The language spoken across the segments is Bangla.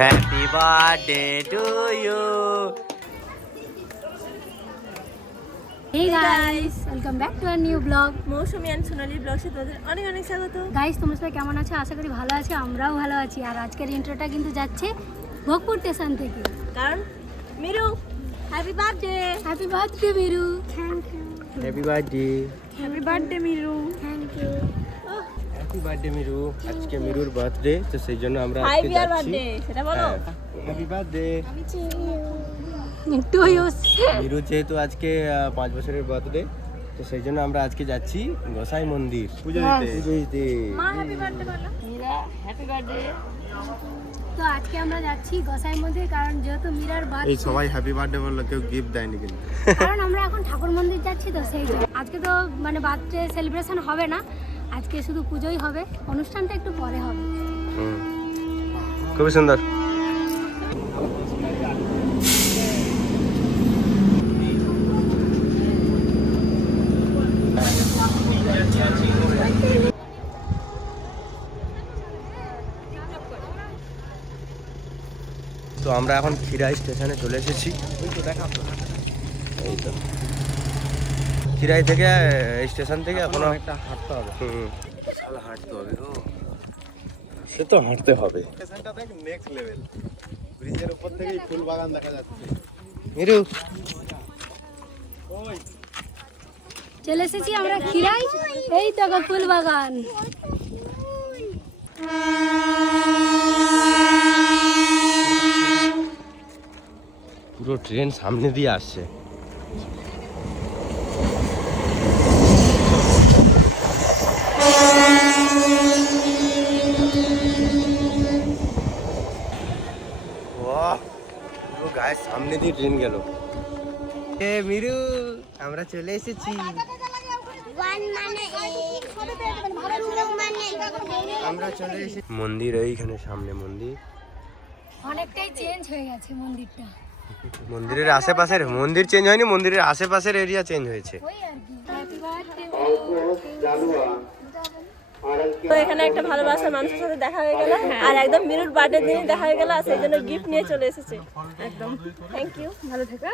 Happy birthday to you hey guys welcome back to our new blog Moushumi and Sonali ব্লগসে তোমাদের অনেক অনেক স্বাগত। গাইস তোমরা সবাই কেমন আছো? আশা করি ভালো আছো আমরাও ভালো আছি। আর আজকের ইন্ট্রোটা কিন্তু যাচ্ছে ভোগপুর স্টেশন থেকে। কারণ Miru happy birthday happy birthday Biru thank you happy birthday happy birthday Miru. Thank you happy birthday Miru আজকে মিরুর বার্থডে তো সেই জন্য আমরা হাই আজকে বিয়ার যাচ্ছি। বার্থডে সেটা বলো। হ্যাপি বার্থডে মিরু যেহেতু আজকে পাঁচ বছরের বার্থডে তো সেই জন্য আমরা আজকে যাচ্ছি গোসাই মন্দির। পুজো দিতে। পুজো দিতে। মা হ্যাপি বার্থডে বলো। হ্যাপি বার্থডে তো আজকে আমরা যাচ্ছি গোসাই মন্দির কারণ যেহেতু মীরার এই সবাই হ্যাপি বার্থডে বলল কেউ গিফট দেয়নি কিন্তু। কারণ আমরা এখন ঠাকুর মন্দির যাচ্ছি তো সেই জন্য। আজকে তো মানে বার্থডে সেলিব্রেশন হবে না। আজকে শুধু পুজোই হবে, অনুষ্ঠানটা একটু পরে হবে। খুবই সুন্দর। তো আমরা এখন খিরাই স্টেশনে চলে এসেছি। এই তো। খিরাই থেকে স্টেশন থেকে এখন একটা হাঁটতে হবে। হুম বিশাল হাঁটতে হবে গো। সে তো হাঁটতে হবে। স্টেশনটা দেখ নেক্সট লেভেল ব্রিজের উপর থেকেই ফুল বাগান দেখা যাচ্ছে। মিরু। চলে এসেছি আমরা খিরাই। এই দেখো ফুল বাগান। পুরো ট্রেন সামনে দিয়ে আসছে। সামনে দিয়ে ট্রেন গেল। এ মিরু আমরা চলে এসেছি। আমরা চলে এসেছি মন্দির এইখানে সামনে মন্দির। অনেকটাই চেঞ্জ হয়ে গেছে মন্দিরটা। মন্দিরের আশেপাশের মন্দির চেঞ্জ হয়নি মন্দিরের আশেপাশের এরিয়া চেঞ্জ হয়েছে। ওই আর কি। হ্যাপি বার্থডে তো এখানে একটা ভালোবাসার মানুষের সাথে দেখা হয়ে গেল। আর একদম মিরুর বার্থডে দিনই দেখা হয়ে গেল আর সেই জন্য গিফট নিয়ে চলে এসেছে। একদম। থ্যাংক ইউ ভালো থেকো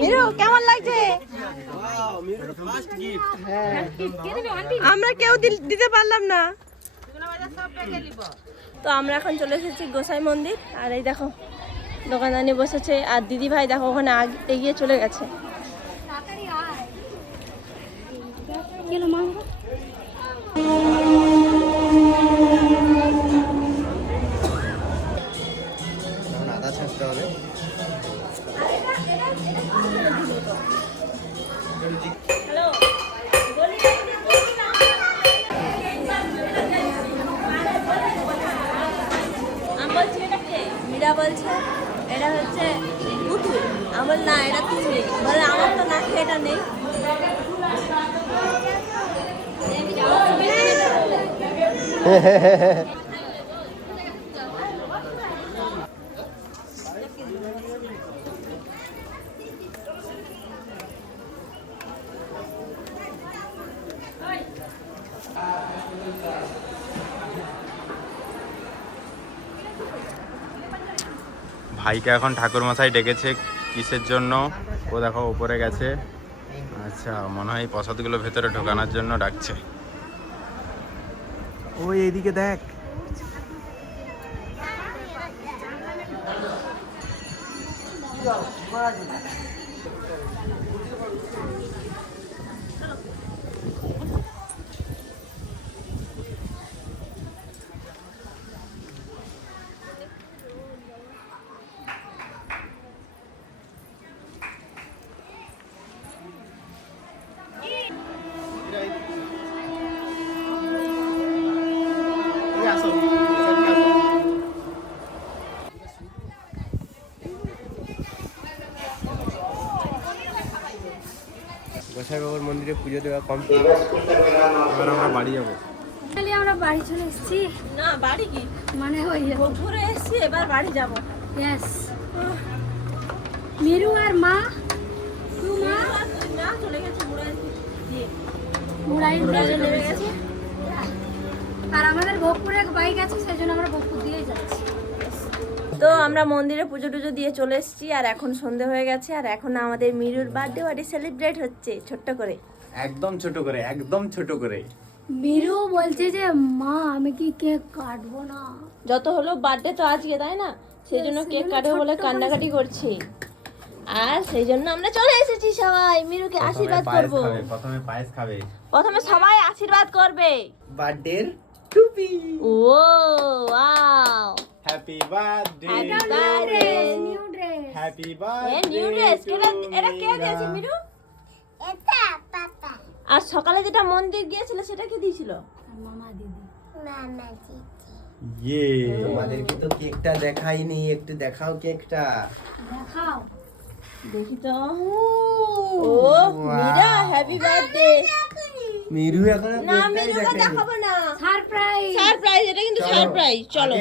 মিরু কেমন লাগছে? আমরা কেউ দিতে পারলাম না। তো আমরা এখন চলে এসেছি গোসাই মন্দির। আর এই দেখো দোকানদানি বসেছে। আর দিদি ভাই দেখো ওখানে আগ- এগিয়ে চলে গেছে। ভাইকে এখন ঠাকুর মশাই ডেকেছে কিসের জন্য? ও দেখো, উপরে গেছে। আচ্ছা মনে হয় প্রসাদগুলো ভেতরে ঢোকানোর জন্য ডাকছে। ওই এইদিকে দেখ। গোসাই মন্দিরে পুজো দেওয়া কমপ্লিট এবার আমরা বাড়ি যাব। আমরা বাড়ি চলে এসেছি। না বাড়ি কি? মানে ওই ঘুরে এসেছি এবার বাড়ি যাব। ইয়েস মিরু আর মা। তু মা। না চলে গেছে মুড়াই মুড়াই চলে গেছে। আর আমাদের ভোগপুরে বাইক আছে সেই জন্য আমরা ভোগপুর দিয়েই যাচ্ছি। তো আমরা মন্দিরে পুজো টুজো দিয়ে চলে এসেছি আর এখন সন্ধে হয়ে গেছে আর এখন আমাদের মিরুর বার্থডে পার্টি সেলিব্রেট হচ্ছে ছোট্ট করে। একদম ছোট করে একদম ছোট করে। মিরু বলছে যে মা আমি কি কেক কাটবো না? যত হলো বার্থডে তো আজকে তাই না? সেই জন্য কেক কাটবে বলে কান্নাকাটি করছে। আর সেই জন্য আমরা চলে এসেছি সবাই মিরুকে আশীর্বাদ করব। প্রথমে পায়েস খাবে। প্রথমে সবাই আশীর্বাদ করবে। বার্থডের টুপি। ও wow. Happy birthday birthday new dress happy a birthday new dress এটা এটা কে দিয়েছে মিরু? আর সকালে যেটা মন্দির গিয়েছিল সেটা কে দিয়েছিল? মামা দিদি। মামা দিদি ইয়ে তোমাদেরকে তো কেকটা দেখাইনি একটু দেখাও কেকটা। দেখাও। দেখি তো। ও মীরা হ্যাপি বার্থডে মিরু এখন না মিরুকে দেখাবো না। সারপ্রাইজ। সারপ্রাইজ এটা কিন্তু সারপ্রাইজ চলো।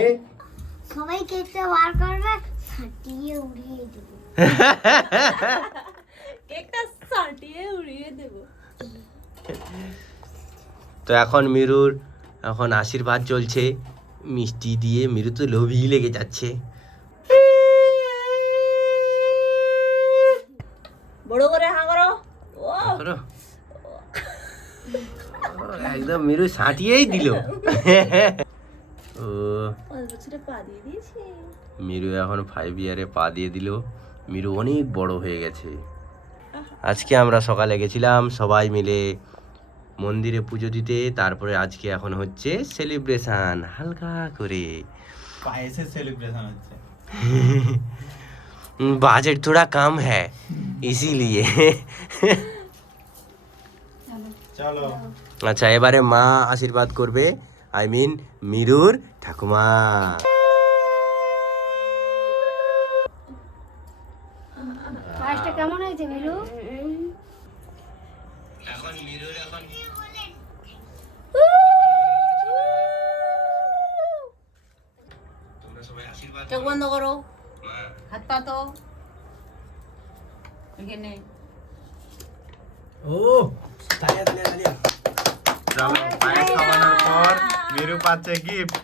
সবাই কেকটা বার করবে ফাটিয়ে উড়িয়ে দেবে। কেকটা সাটিয়ে উড়িয়ে দেব। তো এখন মিরুর এখন আশীর্বাদ চলছে। মিষ্টি দিয়ে মিরু তো লোভই লেগে যাচ্ছে। বড় করে হাঁ করো। একদম মিরু সাঁটিয়েই দিল। ও। মিরু এখন ফাইভ ইয়ারে পা দিয়ে দিল। মিরু অনেক বড় হয়ে গেছে। আজকে আমরা সকালে গেছিলাম সবাই মিলে মন্দিরে পুজো দিতে তারপরে আজকে এখন হচ্ছে সেলিব্রেশন হালকা করে। বাজেট থোড়া কম হ্যাঁ ইসিলিয়ে। চলো। আচ্ছা এবারে মা আশীর্বাদ করবে আই মিন মিরুর ঠাকুমা। কেমন হয়েছে মিরু চোখ বন্ধ করো হাত পা তো এখানে ও তালিয়া তালিয়া তালিয়া চলো পায়েস খাওয়ানোর পর মেরু পাচ্ছে গিফট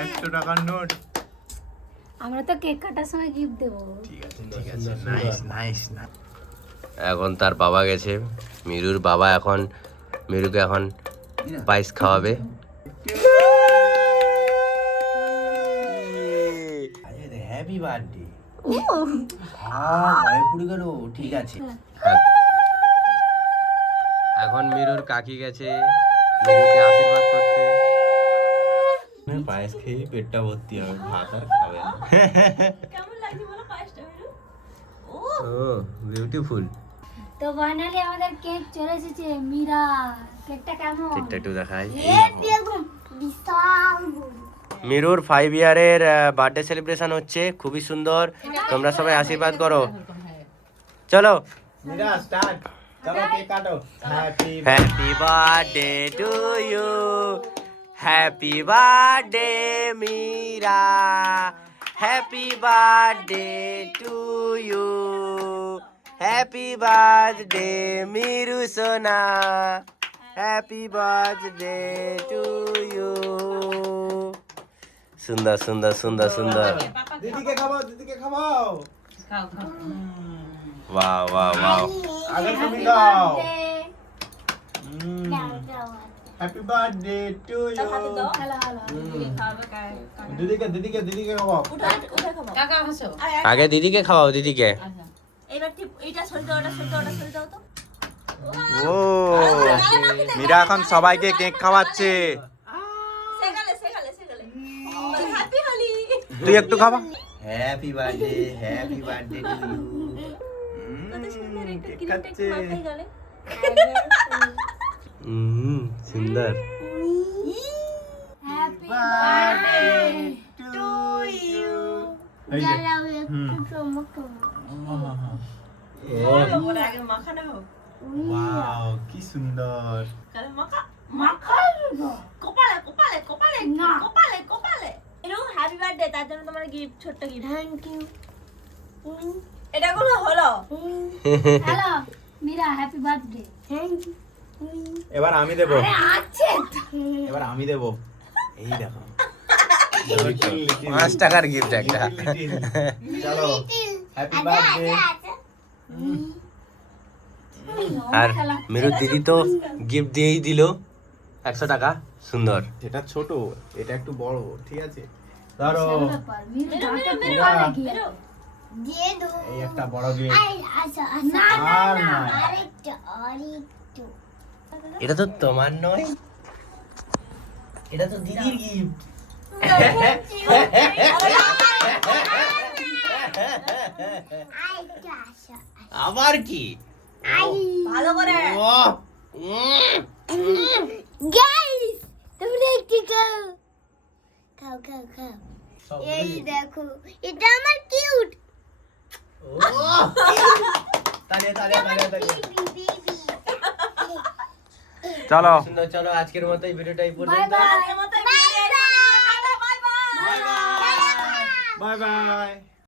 একশো টাকার নোট আমরা তো কেক কাটার সময় গিফট দেবো ঠিক আছে ঠিক আছে নাইস নাইস এখন তার বাবা গেছে মিরুর বাবা এখন মিরুকে এখন পায়েস খাওয়াবে হ্যাপি বার্থডে ভয় পড়ে গেল। ঠিক আছে। এখন মিরুর কাকি গেছে। মিরুকে আশীর্বাদ করতে। পায়েস খেয়ে পেটটা ভর্তি হবে ভাত আর খাবে না। কেমন লাগছে বলো পায়েসটা মিরু? ও। ও বিউটিফুল তো ফাইনালি আমাদের কেক চলে এসেছে মীরা। কেকটা কেমন? কেকটা একটু দেখাই। দেখুন বিশাল। মিরুর ফাইভ ইয়ারের বার্থডে সেলিব্রেশন হচ্ছে খুবই সুন্দর। তোমরা সবাই আশীর্বাদ করো। চলো। Happy birthday to you happy birthday Mira. Happy birthday to you happy birthday Miru সোনা। হ্যাপি বার্থডে টু ইউ সুন্দর সুন্দর সুন্দর সুন্দর। দিদিকে খাওয়াও দিদিকে খাওয়াও খাও খাও। আগে তুমি দাও। হ্যাপি বার্থডে টু ইউ দিদিকে দিদিকে দিদিকে খাওয়াও। কাকা হাসো। আগে দিদিকে খাওয়াও দিদিকে। আচ্ছা। ও মীরা এখন সবাইকে কেক খাওয়াচ্ছে। তুই একটু খাবা। Happy birthday happy birthday to you hmm সুন্দর হোক ওয়াও কি সুন্দর। মাখা দেবো। কপালে কপালে কপালে না। কপালে কপালে এরকম হ্যাপি বার্থডে তার জন্য তোমার গিফট ছোট্ট গিফট Thank you. এটা কোনো হলো? Hello Mira happy birthday thank you এবার আমি দেব। এবার আমি দেব। এই দেখো। পাঁচ টাকার গিফট একটা। চলো হ্যাপি বার্থডে আর মেরুর দিদি তো গিফট দিয়েই দিল। একশো টাকা। সুন্দর। এটা ছোট এটা একটু বড় ঠিক আছে? ধরো এই একটা বড় আর এটা তো তোমার নয়। এটা তো দিদির গিফট আবার কি? ভালো করে। গাইস তোমরা একটু খাও খাও খাও। এই দেখো এটা আমার কিউট। চলো। সুন্দর চলো আজকের মতো এই ভিডিওটাই বাই পর্যন্ত। Bye bye bye bye bye